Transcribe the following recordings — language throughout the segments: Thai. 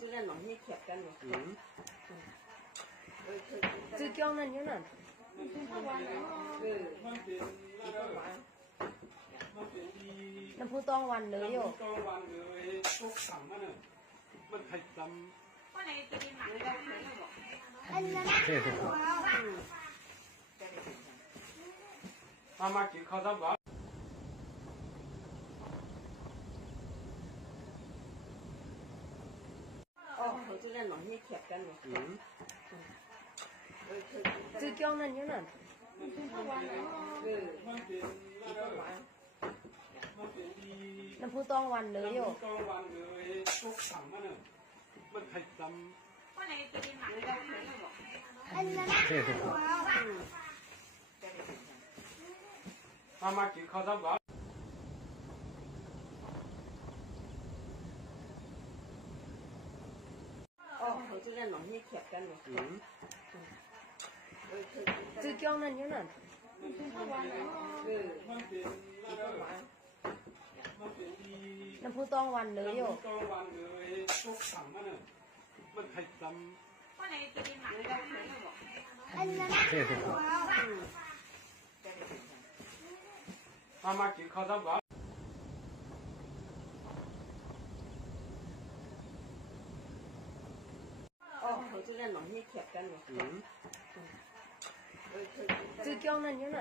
就在农业贴干了。最叫那你呢？น้ำพุต้องวันเลยโยทุกถังนั่นน่ะมันไข่ดำมากินข้าวต้มบ้า我就在农业贴干了。最叫那你呢？น้ำพุต้องวันเลยโยทุกถังนั่นน่ะมันไข่ดำมากินข้าวต้มบ้า我就在农业贴干了。最叫那你呢？น้ำพุต้องวันเลยโยทุกถังนั่นน่ะมันไข่ดำมากินข้าวต้มบ้า我就在农业贴干了。最叫那你呢？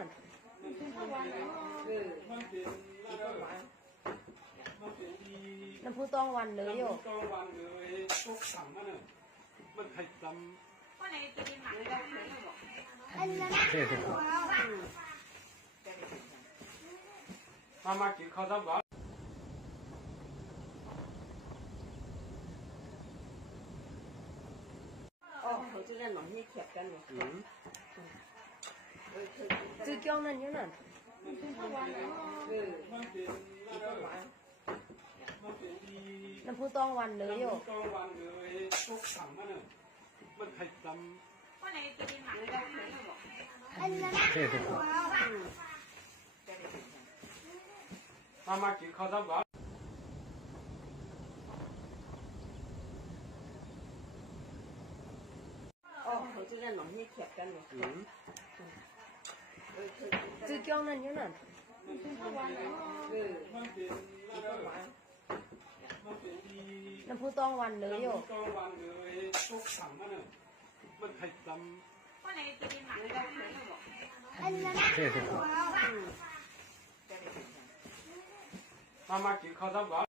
น้ำพุต้องวันเลยโยทุกถังนั่นน่ะมันไข่ดำมากินข้าวต้มบ้า我就在农业贴干了。最叫那你呢？น้ำพุต้องวันเลยโยทุกถังนั่นน่ะมันไข่ดำมากินข้าวต้มบ้า我就在农业贴干了。最叫那你呢？น้ำพุต้องวันเลยโยทุกถังนั่นน่ะมันไข่ดำมากินข้าวต้มบ้า